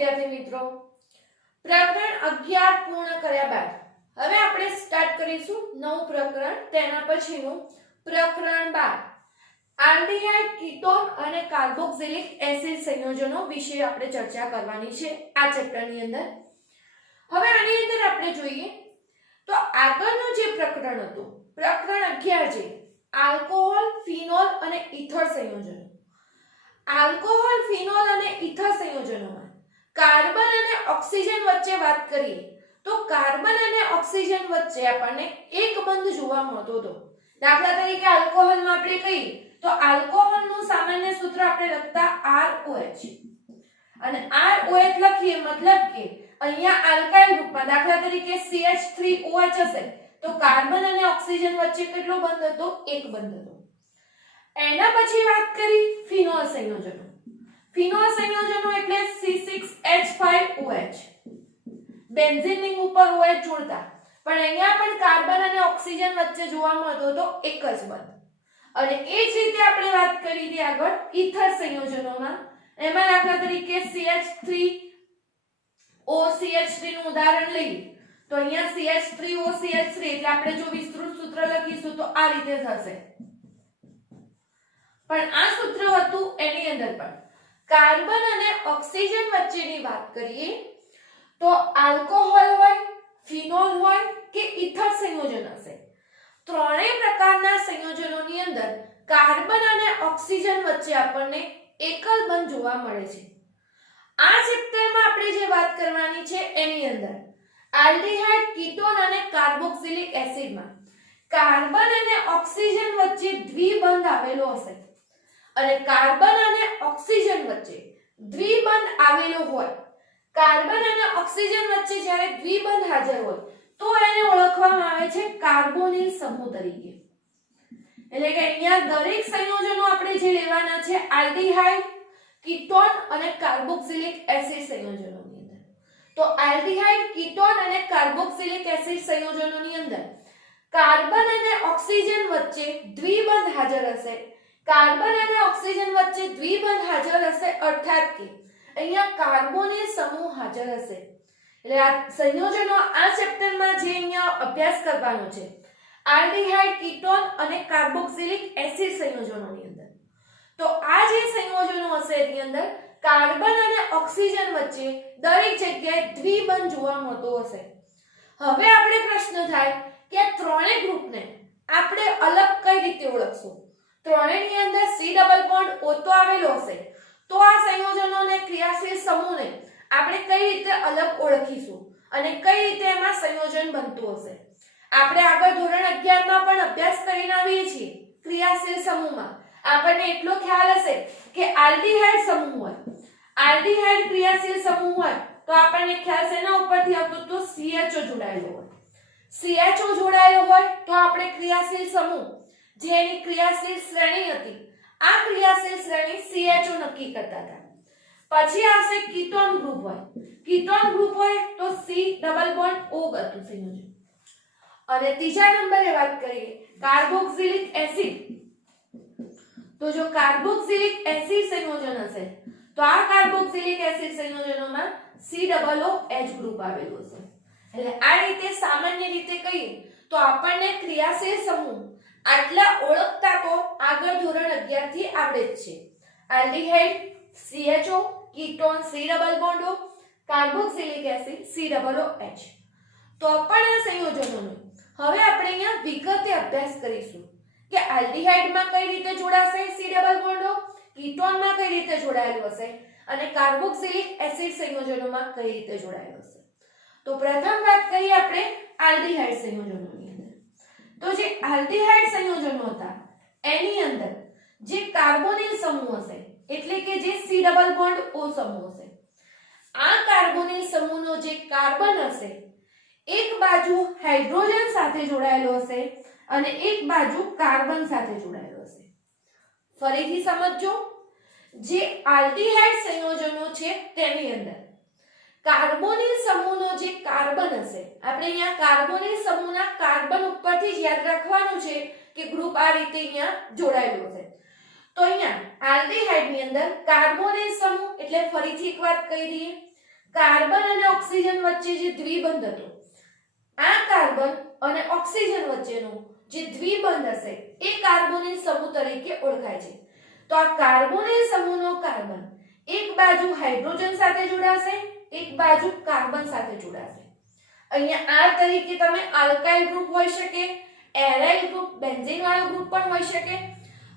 વિદ્યાર્થી મિત્રો, પ્રકરણ 11 પૂર્ણ કર્યા બાદ હવે આપણે સ્ટાર્ટ કરીશું નવું પ્રકરણ. તેના પછીનું પ્રકરણ 12 આલ્ડીહાઇડ, કીટોન અને કાર્બોક્સિલિક એસિડ સંયોજનો વિશે આપણે ચર્ચા કરવાની છે આ ચેપ્ટરની અંદર. હવે આની અંદર આપણે જોઈએ તો આગળનું જે પ્રકરણ હતું, પ્રકરણ 11 છે આલ્કોહોલ, ફિનોલ અને ઇથર સંયોજનો. આલ્કોહોલ, ફિનોલ અને ઇથર સંયોજનોમાં કાર્બન અને ઓક્સિજન વચ્ચે વાત કરીએ તો કાર્બન અને ઓક્સિજન વચ્ચે આપણને એક બંધ જોવા મળતો હતો. દાખલા તરીકે આલ્કોહોલમાં આપણે કહીએ તો આલ્કોહોલનું સામાન્ય સૂત્ર આપણે લખતા ROH, અને ROH લખીએ મતલબ કે અહીંયા આલ્કાઇલ ગ્રુપમાં દાખલા તરીકે CH3OH હશે તો કાર્બન અને ઓક્સિજન વચ્ચે કેટલો બંધ હતો? એક બંધ હતો. એના પછી વાત કરી ફિનોલ સંયોજનો. ફિનોલ સંયોજનો એટલે C6H5OH, બેન્ઝીન રિંગ ઉપર OH જોડતા, પણ અહીંયા પણ કાર્બન અને ઓક્સિજન વચ્ચે જોવા મળતો હતો એક જ બંધ. અને એ જ રીતે આપણે વાત કરી હતી આગળ ઇથર સંયોજનોમાં. એમાં દાખલા તરીકે CH3OCH3 નું ઉદાહરણ લઈએ તો અહીંયા CH3OCH3 એટલે આપણે જો વિસ્તૃત સૂત્ર લખીશું તો આ રીતે થશે. પણ આ સૂત્ર હતું એની અંદર પણ કાર્બન અને ઓક્સિજન વચ્ચેની વાત કરીએ તો આલ્કોહોલ હોય, ફિનોલ હોય કે ઇથર સંયોજન હશે, ત્રણેય પ્રકારના સંયોજનોની અંદર કાર્બન અને ઓક્સિજન વચ્ચે આપણને એકલ બંધ જોવા મળે છે. આ ચેપ્ટરમાં આપણે જે વાત કરવાની છે એની અંદર આલ્ડીહાઇડ, કીટોન અને કાર્બોક્સિલિક એસિડમાં કાર્બન અને ઓક્સિજન વચ્ચે દ્વિબંધ આવેલો હશે, અને કાર્બન અને ઓક્સિજન વચ્ચે દ્વિબંધ આવેલો હોય, કાર્બન અને ઓક્સિજન વચ્ચે જ્યારે દ્વિબંધ હાજર હોય તો એને ઓળખવામાં આવે છે કાર્બોનિલ સમૂહ તરીકે. એટલે કે અહીંયા દરેક સંયોજનો આપણે જે લેવાના છે આલ્ડીહાઇડ, કીટોન અને કાર્બોક્સિલિક એસિડ સંયોજનોની અંદર. તો આલ્ડીહાઇડ, કીટોન અને કાર્બોક્સિલિક એસિડ સંયોજનોની અંદર કાર્બન અને ઓક્સિજન વચ્ચે દ્વિબંધ હાજર હશે. કાર્બન અને ઓક્સિજન વચ્ચે દ્વિબંધ હાજર હશે અર્થાત કે અહીંયા કાર્બોનિલ સમૂહ હાજર હશે. એટલે આ સંયોજનો આ ચેપ્ટરમાં જે અહીંયા અભ્યાસ કરવાનો છે આલ્ડીહાઇડ, કીટોન અને કાર્બોક્સિલિક એસિડ સંયોજનોની અંદર. તો આ જે સંયોજનો હશે એની અંદર કાર્બન અને ઓક્સિજન વચ્ચે દરેક જગ્યાએ દ્વિબંધ જોવા મળતો હશે. હવે આપણે પ્રશ્ન થાય કે આ ત્રણેય ગ્રુપને આપણે અલગ કઈ રીતે ઓળખશું? ત્રણેયની અંદર C ડબલ બોન્ડ O તો આવેલો હશે, તો આ સંયોજનોને ક્રિયાશીલ સમૂહને આપણે કઈ રીતે અલગ ઓળખીશું અને કઈ રીતે એમાં સંયોજન બનતું હશે? આપણે આગળ ધોરણ 11 માં પણ અભ્યાસ કરીને આવીએ છીએ ક્રિયાશીલ સમૂહમાં. આપણને એટલો ખ્યાલ હશે કે આલ્ડીહાઇડ સમૂહ હોય, આલ્ડીહાઇડ ક્રિયાશીલ સમૂહ હોય તો આપણને ખ્યાલ છે એના ઉપરથી આવતો તો CHO જોડાયેલો હોય. CHO જોડાયેલો હોય તો આપણે ક્રિયાશીલ સમૂહ જે એની ક્રિયાશીલ શ્રેણી હતી આ ક્રિયાશીલ શ્રેણી CHO નક્કી કરતા હતા. પછી આવશે કીટોન ગ્રુપ હોય, કીટોન ગ્રુપ હોય તો C ડબલ બોન્ડ O હતું સંયોજન. અને ત્રીજા નંબરે વાત કરીએ કાર્બોક્સિલિક એસિડ, તો જો કાર્બોક્સિલિક એસિડ સંયોજન હશે તો આ કાર્બોક્સિલિક એસિડ સંયોજનોમાં COOH ગ્રુપ આવેલું હશે. એટલે આ રીતે સામાન્ય રીતે કહીએ તો આપણને ક્રિયાશીલ સમૂહ આટલા ઓળખતા તો આગળ ધોરણ 11 થી આવડે જ છે. Aldehyde CHO, ketone C double bond O, carboxylic acid COOH. તો પણ આ સંયોજનોનો હવે આપણે અહીંયા વિગતે અભ્યાસ કરીશું કે આલ્ડીહાઇડમાં કઈ રીતે જોડાશે C ડબલ બોન્ડ O, કીટોનમાં કઈ રીતે જોડાયેલું હશે અને કાર્બોક્સિલિક એસિડ સંયોજનોમાં કઈ રીતે જોડાયેલું હશે. તો પ્રથમ વાત કરીએ આપણે આલ્ડીહાઇડ સંયોજનોની અંદર. તો જે આલ્ડીહાઇડ સંયોજનો હતા એની અંદર જે કાર્બોનિલ સમૂહ હશે એટલે કે જે C ડબલ બોન્ડ O સમૂહ હશે, આ કાર્બોનિલ સમૂહનો જે કાર્બન હશે એક બાજુ હાઇડ્રોજન સાથે જોડાયેલો હશે અને એક બાજુ કાર્બન સાથે જોડાયેલો હશે. ફરીથી સમજો, જે આલ્ડીહાઇડ સંયોજનો છે તેની અંદર કાર્બોનિલ સમૂહનો જે કાર્બન હશે, આપણે અહીંયા કાર્બોનિલ સમૂહના કાર્બન ઉપરથી જ યાદ રાખવાનું છે કે ગ્રુપ આ રીતે અહીંયા જોડાયેલું છે. તો અહીંયા આલ્ડીહાઇડની અંદર કાર્બોનિલ સમૂહ એટલે ફરીથી એક વાત કહી દઈએ કાર્બન અને ઓક્સિજન વચ્ચે જે દ્વિબંધ હતો, આ કાર્બન અને ઓક્સિજન વચ્ચેનો જે દ્વિબંધ હશે એ કાર્બોનિલ સમૂહ તરીકે ઓળખાય છે. તો આ કાર્બોનિલ સમૂહનો કાર્બન એક બાજુ હાઇડ્રોજન સાથે જોડાશે, એક બાજુ કાર્બન સાથે જોડાશે. અહીંયા R તરીકે તમે આલ્કાઇલ ગ્રુપ હોઈ શકે, એરાઇલ ગ્રુપ, બેન્ઝીન વાળું ગ્રુપ પણ હોઈ શકે.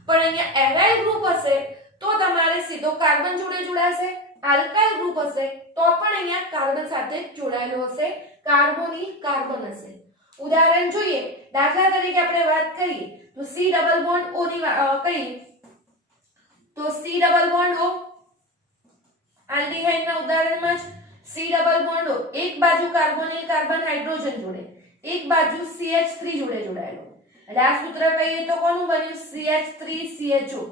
પણ અહીંયા એરાઇલ ગ્રુપ હશે તો તમારે સીધો કાર્બન જોડે જોડાશે, આલ્કાઇલ ગ્રુપ હશે તો પણ અહીંયા કાર્બન સાથે જોડાયેલો હશે, કાર્બોનિલ કાર્બન હશે. ઉદાહરણ જોઈએ, દાખલા તરીકે આપણે વાત કરીએ તો C ડબલ બોન્ડ O ની કરીએ તો C double bond O aldehyde ના ઉદાહરણમાં જ C ડબલ બોન્ડ O એક બાજુ કાર્બોનિલ કાર્બન હાઇડ્રોજન જોડે, એક બાજુ CH3 જોડે જોડાયેલો. એટલે આ સૂત્ર કહીએ તો કોનું બન્યું? CH3CHO.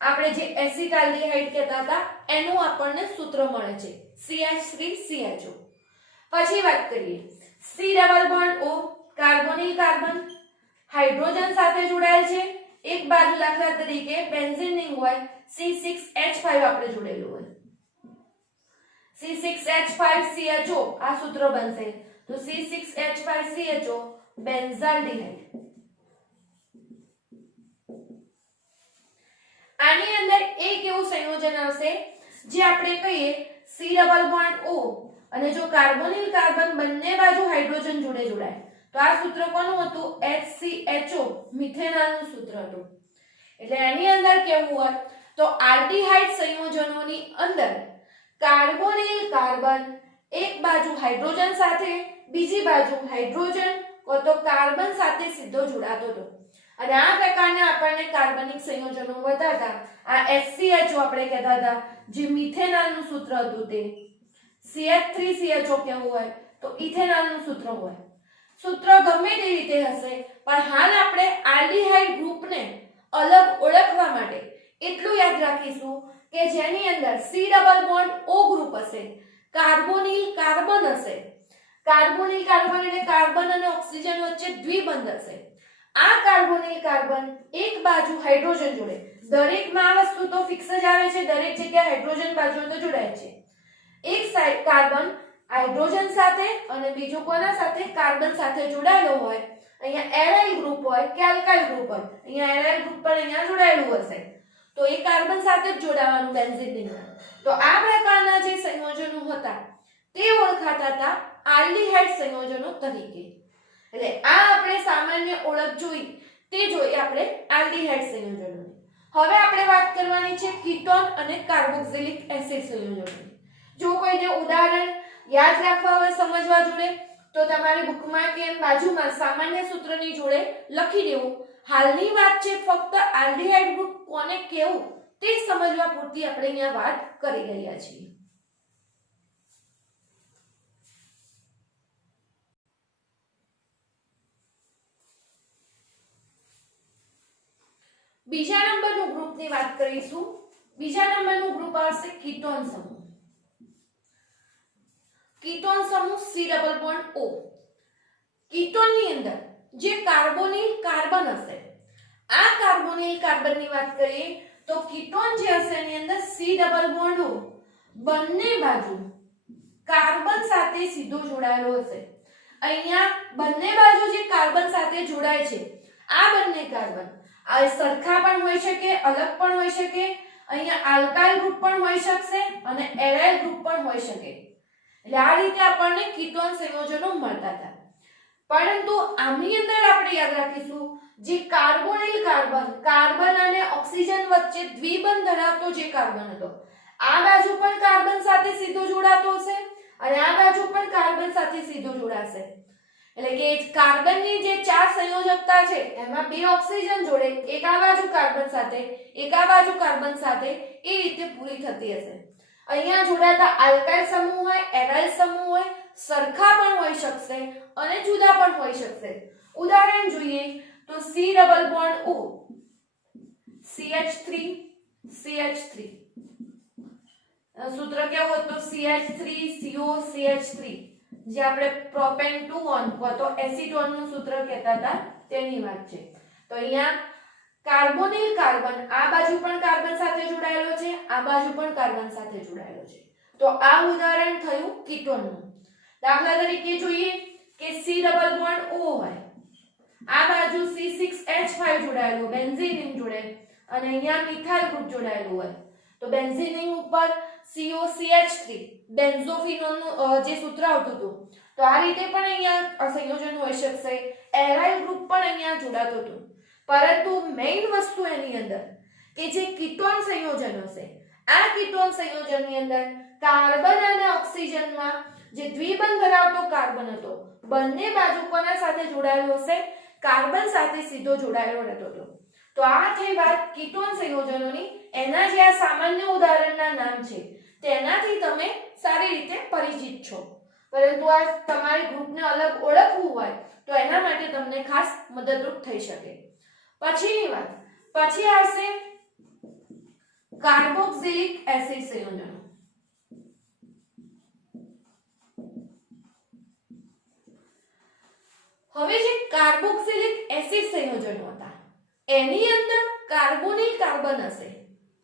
આપણે જે એસિટાલ્ડીહાઇડ કહેતા હતા એનું આપણને સૂત્ર મળે છે CH3CHO. પછી વાત કરીએ C double bond O carbonyl carbon hydrogen સાથે જોડાયેલ છે, એક બાજુ દાખલા તરીકે બેન્ઝીન રિંગ હોય C6H5 આપણે જોડેલું હોય, C6H5CHO આ સૂત્ર બનશે. તો C6H5CHO બેન્ઝાલ્ડીહાઇડ. આની અંદર એક એવું સંયોજન આવશે જે આપણે કહીએ C ડબલ બોન્ડ O અને જો કાર્બોનિલ કાર્બન બંને બાજુ હાઇડ્રોજન જોડે જોડાય તો આ સૂત્ર કોનું હતું? HCHO મિથેનોલનું સૂત્ર હતું. એટલે આની અંદર કેવું હોય તો આલ્ડીહાઇડ સંયોજનોની અંદર કાર્બોનિલ કાર્બન એક બાજુ હાઇડ્રોજન સાથે, બીજી બાજુ હાઇડ્રોજન તો કાર્બન સાથે સીધો જોડાતો હતો. અને આ પ્રકારના આપણને કાર્બનિક સંયોજનો બતાતા આ HCHO આપણે કહેતા હતા જે મિથેનોલનું સૂત્ર હતું તે CH3CHO કેવું હોય તો ઇથેનોલનું સૂત્ર હોય. સૂત્ર ગમે તે રીતે હશે પણ હાલ આપણે આલ્ડીહાઇડ ગ્રુપને અલગ ઓળખવા માટે એટલું યાદ રાખીશું કે જેની અંદર C double bond O group હશે, કાર્બોનિલ કાર્બન હશે. કાર્બોનિલ કાર્બન એટલે કાર્બન અને ઓક્સિજન વચ્ચે દ્વિબંધ હશે. આ કાર્બોનિલ કાર્બન એક બાજુ હાઇડ્રોજન જોડે, દરેકમાં આ વસ્તુ તો ફિક્સ જ આવે છે, દરેક જગ્યાએ હાઇડ્રોજન બાજુ તો જોડાય છે. એક સાઈડ કાર્બન હાઇડ્રોજન સાથે અને બીજું કોના સાથે? કાર્બન સાથે જોડાયેલો હોય. અહીંયા એરાઇલ ગ્રુપ હોય કે આલ્કાઇલ ગ્રુપ હોય, અહીંયા એરાઇલ ગ્રુપ પર અહીંયા જોડાયેલું હશે તો એ કાર્બન સાથે જ જોડાવાનું બેન્ઝીન. તો આ પ્રકારના જે સંયોજનો હતા તે ઓળખાતા હતા આલ્ડીહાઇડ સંયોજનો તરીકે. એટલે આ આપણે સામાન્ય ઓળખ જોઈ તે જોઈ આપણે આલ્ડીહાઇડ સંયોજનોની. હવે આપણે વાત કરવાની છે કીટોન અને કાર્બોક્સિલિક એસિડ સંયોજનોની. જો કોઈને ઉદાહરણ યાદ રાખવા હોય, સમજવા જોડે તો તમારી બુકમાં કે બાજુમાં સામાન્ય સૂત્રની જોડે લખી દેવું. હાલની વાત છે ફક્ત આલ્ડીહાઇડ ગ્રુપ કોને કેવું તે સમજવા પૂરતી આપણે અહીંયા વાત કરી રહ્યા છીએ. બીજા નંબરનું ગ્રુપની વાત કરીશું. બીજા નંબરનું ગ્રુપ આવશે કીટોન સમૂહ. કીટોન સમૂહ C ડબલ બોન્ડ O. કીટોનની અંદર જે કાર્બોનિલ કાર્બન હશે, આ કાર્બોનિલ કાર્બનની વાત કરીએ તો કીટોન જે હશે એની અંદર C ડબલ બોન્ડ O બંને બાજુ કાર્બન સાથે સીધો જોડાયેલો હશે. અહીંયા બંને બાજુ જે કાર્બન સાથે જોડાય છે આ બંને કાર્બન આ સરખા પણ હોઈ શકે, અલગ પણ હોઈ શકે. અહીંયા આલ્કાઇલ ગ્રુપ પણ હોઈ શકશે અને એરાઇલ ગ્રુપ પણ હોઈ શકે. એટલે આ રીતે આપણને કીટોન સંયોજનો મળતા હતા. પરંતુ આની અંદર આપણે યાદ રાખીશું જે કાર્બોનિલ કાર્બન, કાર્બન અને ઓક્સિજન વચ્ચે દ્વિબંધ ધરાવતો જે કાર્બન હતો, આ બાજુ પણ કાર્બન સાથે સીધો જોડાતો હશે અને આ બાજુ પણ કાર્બન સાથે સીધો જોડાશે. એટલે કે કાર્બનની જે ચાર સંયોજકતા છે એમાં બે ઓક્સિજન જોડે, એક આ બાજુ કાર્બન સાથે, એક આ બાજુ કાર્બન સાથે, એ રીતે પૂરી થતી હશે. અહીંયા જોડાતા આલ્કાઇલ સમૂહ હોય, એરાઇલ સમૂહ હોય, સરખા પણ હોઈ શકશે અને જુદા પણ હોઈ શકશે. ઉદાહરણ જોઈએ તો C double bond O CH3 CH3 સૂત્ર કેવું હતું? CH3CO CH3 જે આપણે પ્રોપેન 2 તો એસિટોન નું સૂત્ર કહેતા હતા તેની વાત છે. તો અહીંયા કાર્બોનિલ કાર્બન આ બાજુ પણ કાર્બન સાથે જોડાયેલો છે, આ બાજુ પણ કાર્બન સાથે જોડાયેલો છે. તો તો આ ઉદાહરણ થયું કીટોનનું. દાખલા તરીકે જોઈએ કે C ડબલ બોન્ડ O હોય, આ બાજુ C6H5 જોડાયેલું બેન્ઝીન જોડે અને અહીંયા મિથાઇલ ગ્રુપ જોડાયેલું હોય, તો બેન્ઝીન ઉપર COCH3 બેન્ઝોફિનોનનું જે સૂત્ર આવતું હતું, તો આ રીતે પણ અહીંયા સંયોજન હોઈ શકશે. એરાઇલ ગ્રુપ પણ અહીંયા જોડાતું હતું. પરંતુ મેઇન વસ્તુ એની અંદર કે જે કીટોન સંયોજન હશે, આ કીટોન સંયોજનની અંદર કાર્બન અને ઓક્સિજનમાં જે દ્વિબંધ ધરાવતો કાર્બન હતો, બંને બાજુ કોના સાથે જોડાયેલો હશે? કાર્બન સાથે સીધો જોડાયેલો રહેતો હતો. તો આ થઈ વાત કીટોન સંયોજનોની. એના જે આ સામાન્ય ઉદાહરણના નામ છે તેનાથી તમે સારી રીતે પરિચિત છો, પરંતુ આ તમારી ગ્રુપને અલગ ઓળખવું હોય તો એના માટે તમને ખાસ મદદરૂપ થઈ શકે. પછીની વાત, પછી આવશે કાર્બોક્સિલિક એસિડ સંયોજનો. હવે જે કાર્બોક્સિલિક એસિડ સંયોજનો હતા એની અંદર કાર્બોનિલ કાર્બન હશે.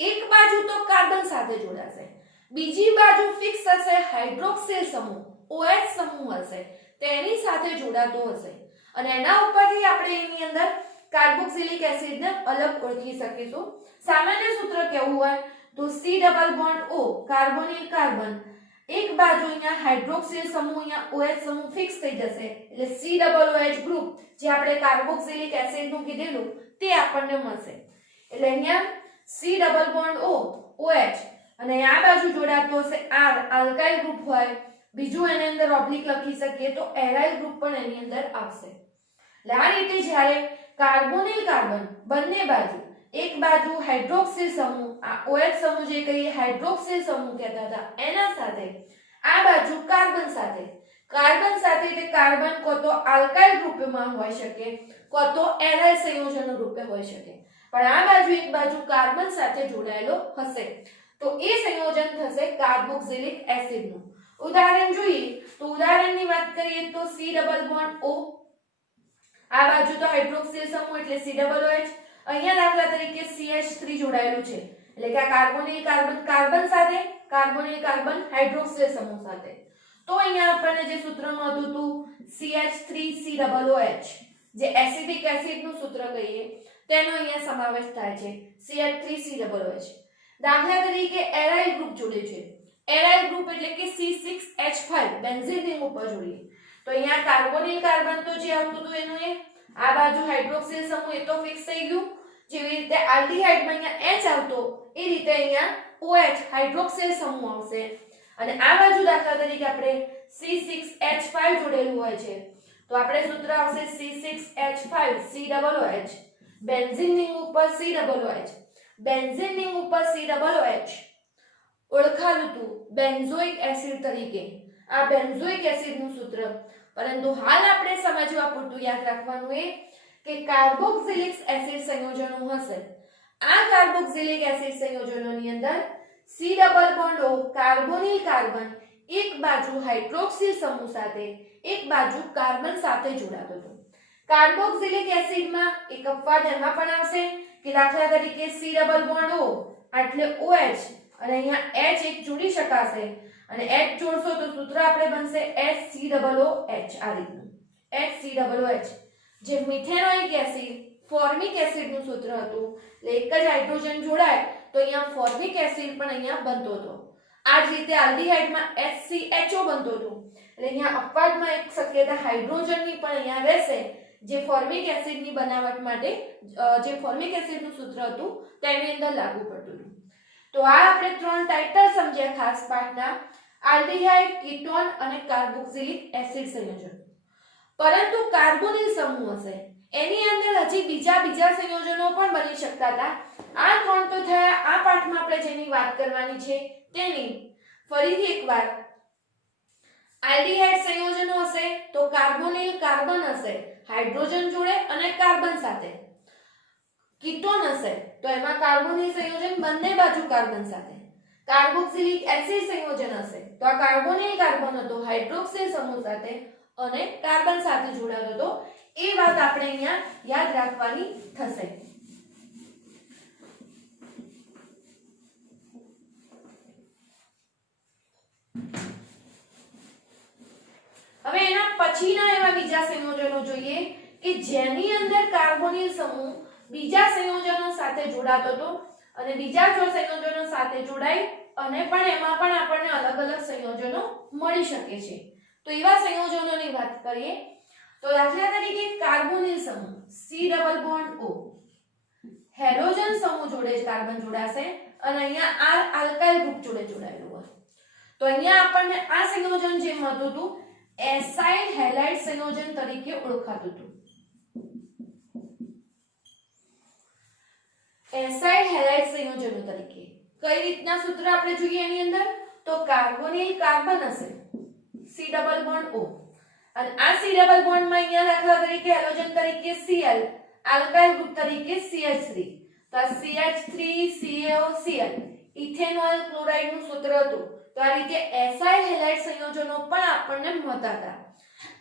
એક બાજુ તો કાર્બન સાથે જોડાશે, બીજી બાજુ ફિક્સ હશે હાઇડ્રોક્સિલ સમૂહ OH સમૂહ હશે, તેની સાથે જોડાતો હશે અને એના ઉપરથી આપણે એની અંદર કાર્બોક્સિલિક એસિડને અલગ ઓળખી શકીશું. સામાન્ય સૂત્ર કેવું હોય તો C double bond O carbonyl carbon, એક બાજુ અહીંયા હાઇડ્રોક્સિલ સમૂહ, અહીંયા OH સમૂહ ફિક્સ થઈ જશે એટલે C ડબલ OH ગ્રુપ જે આપણે કાર્બોક્સિલિક એસિડનું કીધેલું તે આપણને મળશે. એટલે અહીંયા C double bond O OH અને આ બાજુ જોડાતો હશે R આલ્કાઇલ ગ્રુપ હોય, બીજું એની અંદર ઓબ્લિક લખી શકીએ તો એરાઇલ ગ્રુપ પણ એની અંદર આવશે. એટલે આ રીતે જ્યારે કાર્બોનિલ કાર્બન બંને બાજુ, એક બાજુ હાઇડ્રોક્સિલ સમૂહ, આ OH સમૂહ જે કહીએ હાઇડ્રોક્સિલ સમૂહ કહેતા હતા એના સાથે, આ બાજુ કાર્બન સાથે તે કાર્બન કો તો આલ્કાઇલ ગ્રુપમાં હોઈ શકે, કો તો એરાઇલ સંયોજન રૂપે હોઈ શકે, પણ આ બાજુ એક બાજુ કાર્બન સાથે જોડાયેલો હશે તો એ સંયોજન થશે કાર્બોક્સિલિક એસિડનું. ઉદાહરણ જોઈએ તો ઉદાહરણની વાત કરીએ તો C ડબલ બોન્ડ O, આ બાજુ તો હાઇડ્રોક્સિલ સમૂહ એટલે C ડબલ OH, અહીંયા દાખલા તરીકે CH3 જોડાયેલું છે એટલે કે આ કાર્બોનિલ કાર્બન કાર્બન સાથે, કાર્બોનિલ કાર્બન હાઇડ્રોક્સિલ સમૂહ સાથે. તો અહીંયા આપણને જે સૂત્ર મળતું હતું CH3C ડબલ OH, જે એસિડિક એસિડનું સૂત્ર કહીએ તેનો અહીંયા સમાવેશ થાય છે CH3C ડબલ OH. દાખલા તરીકે એરાઇલ ગ્રુપ જોડે છે, એરાઇલ ગ્રુપ એટલે કે C6H5 બેન્ઝીન રિંગ ઉપર જોઈએ તો અહીંયા કાર્બોનિલ કાર્બન તો જે આવતું હતું એનું એ, આ બાજુ હાઇડ્રોક્સિલ સમૂહ એ તો ફિક્સ થઈ ગયું, જેવી રીતે આલ્ડીહાઇડમાં અહીંયા H આવતો એ રીતે અહીંયા OH હાઇડ્રોક્સિલ સમૂહ આવશે અને આ બાજુ દાખલા તરીકે આપણે C6H5 જોડેલું હોય છે તો આપણે સૂત્ર આવશે C6H5 C double OH, benzene ring ઉપર C double OH, benzene ring ઉપર C ડબલ OH ઓળખાયું હતું બેન્ઝોઇક એસિડ તરીકે, આ બેન્ઝોઇક એસિડનું સૂત્ર. પરંતુ હાલ આપણે સમજવા પૂરતું યાદ રાખવાનું એ કે કાર્બોક્સિલિક એસિડ સંયોજનો હશે. આ કાર્બોક્સિલિક એસિડ સંયોજનોની અંદર C double bond O carbonyl carbon એક બાજુ હાઇડ્રોક્સિલ સમૂહ સાથે, એક બાજુ કાર્બન સાથે જોડાતો હતો. કાર્બોક્સિલિક એસિડમાં એક અપવાદ એમાં પણ આવશે કે દાખલા તરીકે C ડબલ બોન્ડ O એટલે OH અને અહીંયા H એક જોડી શકાશે અને H જોડશો તો સૂત્ર આપણે બનશે HCOOH. આ રીતનું HCOOH જે મિથેનોઇક એસિડ ફોર્મિક એસિડનું સૂત્ર હતું એટલે એક જ હાઇડ્રોજન જોડાય તો અહીંયા ફોર્મિક એસિડ પણ અહીંયા બનતો હતો. આ જ રીતે આલ્ડીહાઇડમાં HCHO બનતો હતો એટલે અહીંયા અપવાદમાં એક શક્યતા હાઇડ્રોજનની પણ અહીંયા રહેશે જે ફોર્મિક એસિડની બનાવટ માટે જે ફોર્મિક એસિડનું સૂત્ર હતું તેની અંદર લાગુ પડતું હતું. તો આ આપણે ત્રણ ટાઇટલ સમજ્યા ખાસ પાઠના, આલ્ડીહાઇડ, કીટોન અને કાર્બોક્સિલિક એસિડ સંયોજન. પરંતુ કાર્બોનિલ સમૂહ હશે એની અંદર હજી બીજા સંયોજનો પણ બની શકતા હતા. આ ત્રણ તો થયા આ પાઠમાં આપણે જેની વાત કરવાની છે તેની. ફરીથી એકવાર, આલ્ડીહાઇડ સંયોજનો હશે તો કાર્બોનિલ કાર્બન હશે હાઇડ્રોજન જોડે અને કાર્બન સાથે. કીટોન હશે તો એમાં કાર્બોનિલ સંયોજન બંને બાજુ કાર્બન સાથે. કાર્બોક્સિલિક એસિડ સંયોજન હશે તો આ કાર્બોનિલ કાર્બન હતો હાઇડ્રોક્સિલ સમૂહ સાથે અને કાર્બન સાથે જોડાતો હતો. એ વાત આપણે અહીંયા યાદ રાખવાની થશે. પછીના એવા બીજા સંયોજનો જોઈએ કે જેની અંદર કાર્બોનિલ સમૂહ બીજા સંયોજનો સાથે જોડાતો હતો અને બીજા જો સંયોજનો સાથે જોડાય અને પણ એમાં પણ આપણને અલગ અલગ સંયોજનો મળી શકે છે તો એવા સંયોજનોની વાત કરીએ તો દાખલા તરીકે કાર્બોનિલ સમૂહ C double bond O halogen સમૂહ જોડે જ કાર્બન જોડાશે અને અહીંયા R આલ્કાઇલ ગ્રુપ જોડે જોડાયેલું હોય તો અહીંયા આપણને આ સંયોજન જે મળતું હતું એસાઇલ હેલાઇડ સંયોજન તરીકે ઓળખાતું હતું એસાઇલ હેલાઇડ સંયોજનો તરીકે કઈ રીતના સૂત્ર આપણે જોઈએ એની અંદર તો કાર્બોનિલ કાર્બન હશે C ડબલ બોન્ડ O અને આ C ડબલ બોન્ડ માં અહીંયા દાખલા તરીકે હેલોજન તરીકે Cl આલ્કાઇલ ગ્રુપ તરીકે CH3 તો આ CH3CaOCl ઇથેનોલ ક્લોરાઇડ નું સૂત્ર હતું તો આ રીતે એસાઇલ હેલાઇડ સંયોજનો પણ આપણને મળતા હતા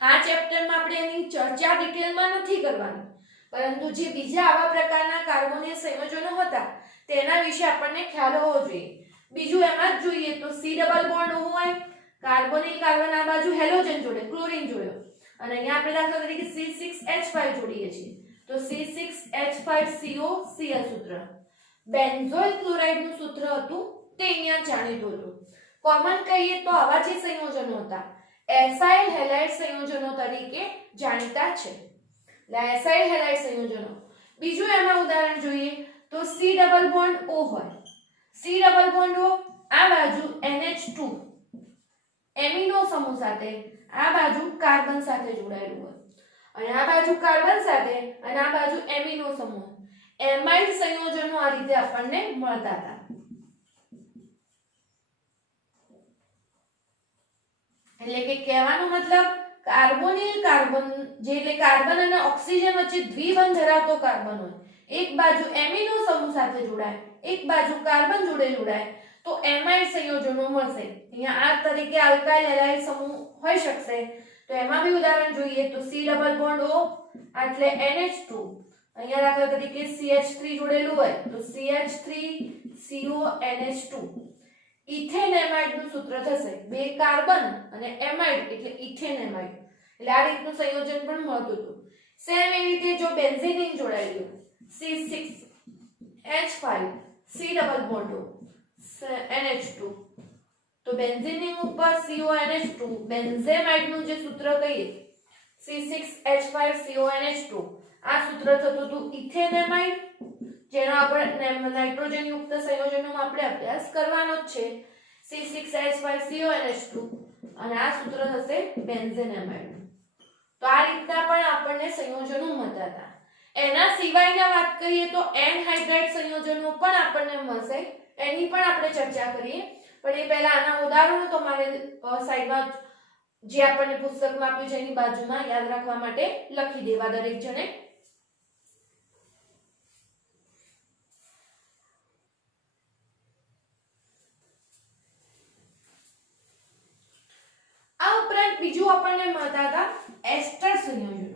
આ ચેપ્ટરમાં આપણે એની ચર્ચા ડિટેલમાં નથી કરવાની પરંતુ જે બીજા આવા પ્રકારના કાર્બોનિલ સંયોજનો હતા તેના વિશે આપણને ખ્યાલ હોવો જોઈએ બીજું એમાં જ જોઈએ તો C ડબલ બોન્ડ O હોય કાર્બોનિલ કાર્બન આ બાજુ હેલોજન જોડે ક્લોરીન જોડે અને અહીંયા આપણે દાખલા તરીકે C6H5 જોડીએ છીએ તો C6H5COCl સૂત્ર બેન્ઝોઇલ ક્લોરાઇડ નું સૂત્ર હતું તે અહીંયા જાણીતું હતું કોમન કહીએ તો આવા જે સંયોજનો હતા એસાઇલ હેલાઇડ સંયોજનો તરીકે જાણીતા છે એસાઇલ હેલાઇડ સંયોજનો બીજું એમાં ઉદાહરણ જોઈએ તો C ડબલ બોન્ડ O હોય C ડબલ બોન્ડ O આ બાજુ NH2 એમિનો સમૂહ સાથે આ બાજુ કાર્બન સાથે જોડાયેલું હોય અને આ બાજુ કાર્બન સાથે અને આ બાજુ એમિનો સમૂહ એમાઇડ સંયોજનો આ રીતે આપણને મળતા હતા એટલે કે કહેવાનો મતલબ કાર્બોનિલ કાર્બન જે એટલે કાર્બન અને ઓક્સિજન વચ્ચે દ્વિબંધ ધરાવતો કાર્બન હોય એક બાજુ એમિનો સમૂહ સાથે જોડાય એક બાજુ કાર્બન જોડે જોડાય તો એમાઇડ સંયોજનો મળશે અહીંયા R તરીકે આલ્કાઇલ હેલાઇડ સમૂહ હોઈ શકશે તો એમાં બી ઉદાહરણ જોઈએ તો C ડબલ બોન્ડ O એટલે NH2 અહીંયા દાખલા તરીકે CH3 જોડેલું હોય તો CH3CONH2 ઇથેન એમાઇડ નું સૂત્ર થશે બે કાર્બન અને એમાઇડ એટલે ઇથેન એમાઇડ એટલે આ રીતનું સંયોજન પણ મળતું હતું સેમ એવી રીતે જો બેન્ઝીન જોડાયેલું C6H5 C double bond O NH2 તો બેન્ઝીન ઉપર CONH2 બેન્ઝેમાઇડ નું જે સૂત્ર કહીએ C6H5CONH2 આ સૂત્ર થતું હતું ઇથેનેમાઇડ જેનો આપણે નાઇટ્રોજન યુક્ત સંયોજનોમાં આપણે અભ્યાસ કરવાનો જ છે C6H5CONH2 અને આ સૂત્ર થશે બેન્ઝેનેમાઇડ તો આ રીતના પણ આપણને સંયોજનો મળતા હતા એના સિવાયના વાત કરીએ તો એનહાઇડ્રાઇડ સંયોજનો પણ આપણને મળશે એની પણ આપણે ચર્ચા કરીએ પણ એ પહેલા આના ઉદાહરણો તમારે સાઈડમાં જે આપણને પુસ્તકમાં આપ્યું છે એની બાજુમાં યાદ રાખવા માટે લખી દેવા દરેક જણે આ ઉપરાંત બીજું આપણને મળતા હતા એસ્ટર સંયોજનો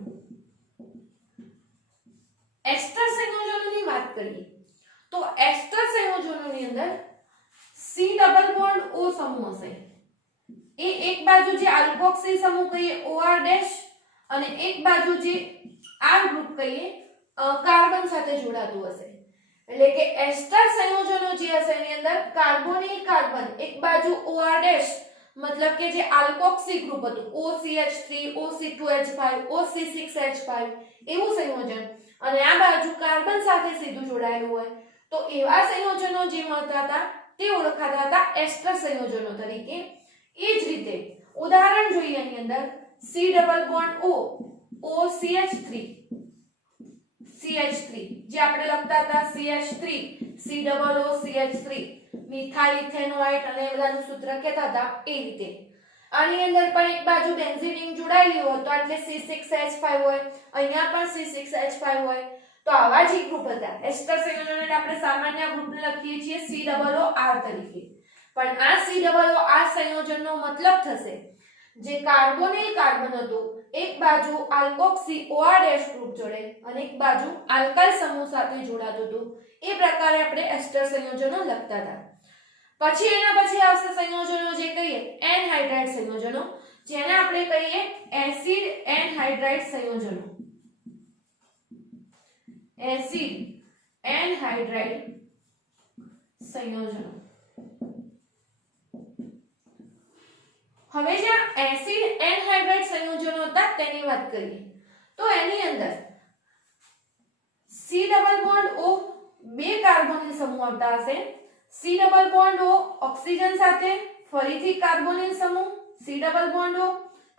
એસ્ટર સંયોજનોની વાત કરીએ તો એસ્ટર સંયોજનોની અંદર C ડબલ બોન્ડ O સમૂહ હશે એ એક બાજુ જે આલ્કોક્સિલ સમૂહ કહીએ OR ડેશ અને એક બાજુ જે R ગ્રુપ કહીએ કાર્બન સાથે જોડાતું હશે એટલે કે એસ્ટર સંયોજનો જે હશે એની અંદર કાર્બોનિલ કાર્બન એક બાજુ OR ડેશ मतलब કે જે આલ્કોક્સી ગ્રુપ હતું OCH3 OC2H5 OC6H5 એવું સંયોજન અને આ બાજુ કાર્બન સાથે સીધું જોડાયેલું હોય તો એવા સંયોજનો જે મળતા હતા તે ઓળખાતા હતા એસ્ટર સંયોજનો તરીકે એ જ રીતે ઉદાહરણ જોઈએ એની અંદર C double bond O OCH3 CH3 જે આપણે લખતા હતા CH3 C double O CH3 methyl ethanoate અને એ બધાનું સૂત્ર કહેતા હતા એ રીતે આની અંદર પણ એક બાજુ બેન્ઝીન રિંગ જોડાયેલી હોય તો એટલે C6H5 હોય અહીંયા પણ C6H5 હોય તો આવા જ ગ્રુપ હતા એસ્ટર સંયોજનોને આપણે સામાન્ય ગ્રુપને લખીએ છીએ COOR તરીકે પણ આ COOR સંયોજનનો મતલબ થશે જે કાર્બોનિલ કાર્બન હતું એક બાજુ આલ્કોક્સી OR ડેશ ગ્રુપ જોડે અને એક બાજુ આલ્કાઇલ સમૂહ સાથે જોડાતું હતું એ પ્રકારે આપણે એસ્ટર સંયોજનો લખતા હતા પછી એના પછી આવશે સંયોજનો જે કહીએ એનહાઇડ્રાઇડ સંયોજનો જેને આપણે કહીએ એસિડ એનહાઇડ્રાઇડ સંયોજનો. એસિડ એનહાઇડ્રાઇડ સંયોજનો. હવે જે એસિડ એનહાઇડ્રાઇડ સંયોજનો હતા તેની વાત કરીએ તો એની અંદર C ડબલ બોન્ડ O બે કાર્બોનિલ સમૂહ આવતા હશે. C double bond O oxygen સાથે ફરીથી કાર્બોનિલ સમૂહ C ડબલ બોન્ડ O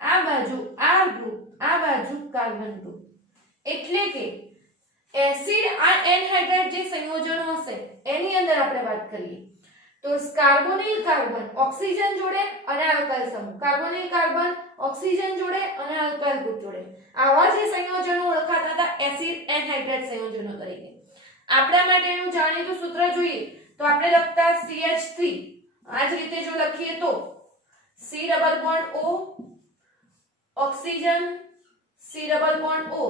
આ બાજુ R ગ્રુપ આ બાજુ કાર્બન ગ્રુપ. એટલે કે એસિડ એનહાઇડ્રાઇડ જે સંયોજનો હશે એની અંદર આપણે વાત કરીએ તો કાર્બોનિલ કાર્બન ઓક્સિજન જોડે અને આલ્કાઇલ સમૂહ, કાર્બોનિલ કાર્બન ઓક્સિજન જોડે અને આલ્કાઇલ ગ્રુપ જોડે, આવા જે સંયોજનો ઓળખાતા હતા એસિડ એનહાઇડ્રાઇડ સંયોજનો તરીકે. આપણા માટેનું જાણીતું સૂત્ર જોઈએ તો આપણે લખતા CH3 આ જ રીતે જો લખીએ તો C double bond O oxygen C double bond O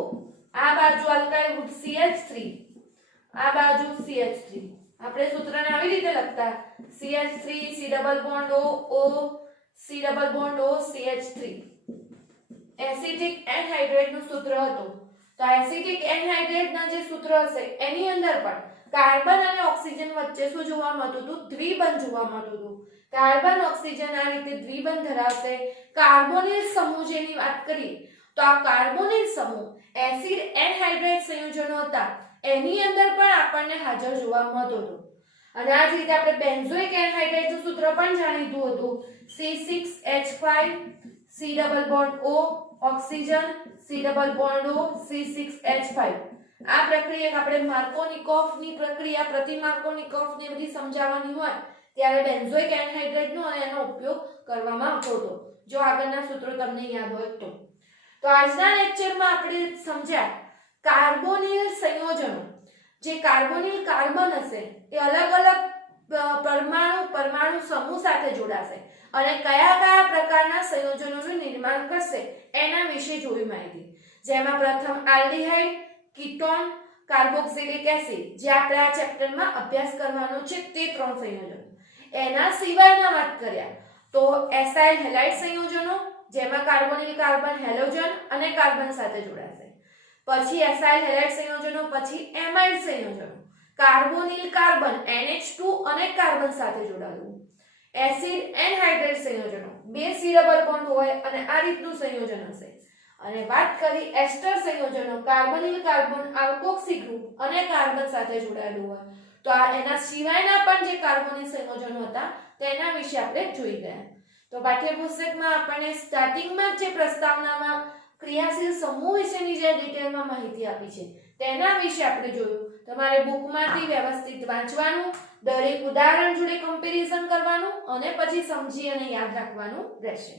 આ બાજુ આલ્કાઇલ ગ્રુપ CH3 આ બાજુ CH3. આપણે સૂત્રને આવી રીતે લખતા CH3 C double bond O C double bond O CH3. Acidic anhydrate નું સૂત્ર હતું. તો એસિડિક એનહાઇડ્રેટ ના જે સૂત્ર હશે એની અંદર પણ કાર્બન અને ઓક્સિજન વચ્ચે શું જોવા મળતું હતું? દ્વિબંધ જોવા મળતું હતું. કાર્બન ઓક્સિજન આ રીતે દ્વિબંધ ધરાવશે. કાર્બોનિલ સમૂહ જેની વાત કરીએ તો આ કાર્બોનિલ સમૂહ એસિડ એનહાઇડ્રેટ સંયોજનો હતા એની અંદર પણ આપણને હાજર જોવા મળતો હતો. અને આ જ રીતે આપણે બેન્ઝોઇક એનહાઇડ્રેટ નું સૂત્ર પણ જાણીતું હતું C6H5 C double bond O oxygen C double bond O C6H5. આ પ્રક્રિયા આપણે માર્કોનિકોફ ની પ્રક્રિયા પ્રતિમાર્કોનિકોફ ને બધી સમજાવવાની હોય ત્યારે બેન્ઝોઇક એનહાઇડ્રેટ નો અને એનો ઉપયોગ કરવામાં આવતો હતો. જો આગળના સૂત્રો તમને યાદ હોય તો. તો આજના લેક્ચરમાં આપણે સમજ્યા કાર્બોનિલ સંયોજનો. જે કાર્બોનિલ કાર્બન હશે એ અલગ અલગ પરમાણુ સમૂહ સાથે જોડાશે અને કયા કયા પ્રકારના સંયોજનોનું નિર્માણ કરશે એના વિશે જોઈ માહિતી. જેમાં પ્રથમ આલ્ડીહાઇડ, કીટોન, કાર્બોક્સિલિક એસિડ જે આપણે આ ચેપ્ટરમાં અભ્યાસ કરવાનો છે તે ત્રણ સંયોજનો. એના સિવાયના વાત કર્યા તો એસાઇલ હેલાઇડ સંયોજનો જેમાં કાર્બોનિલ કાર્બન હેલોજન અને કાર્બન સાથે જોડાશે. પછી એસાઇલ હેલાઇડ સંયોજનો, પછી એમાઇડ સંયોજનો કાર્બોનિલ કાર્બન NH2 અને કાર્બન સાથે જોડાયેલું. એસિડ એનહાઇડ્રેટ સંયોજનો બે C ડબલ બોન્ડ હોય અને આ રીતનું સંયોજન હશે. અને વાત કરી એસ્ટર સંયોજનો કાર્બોનિલ કાર્બન આલ્કોક્સી ગ્રુપ અને કાર્બન સાથે જોડાયેલું હોય. તો આ એના સિવાયના પણ જે કાર્બોનિલ સંયોજનો હતા તેના વિશે આપણે જોઈ ગયા. તો પાઠ્યપુસ્તકમાં આપણને સ્ટાર્ટિંગમાં જે પ્રસ્તાવનામાં ક્રિયાશીલ સમૂહ વિશેની જે ડિટેલમાં માહિતી આપી છે તેના વિશે આપણે જોયું. તમારે બુકમાંથી વ્યવસ્થિત વાંચવાનું, દરેક ઉદાહરણ જોડે કમ્પેરિઝન કરવાનું અને પછી સમજી અને યાદ રાખવાનું રહેશે.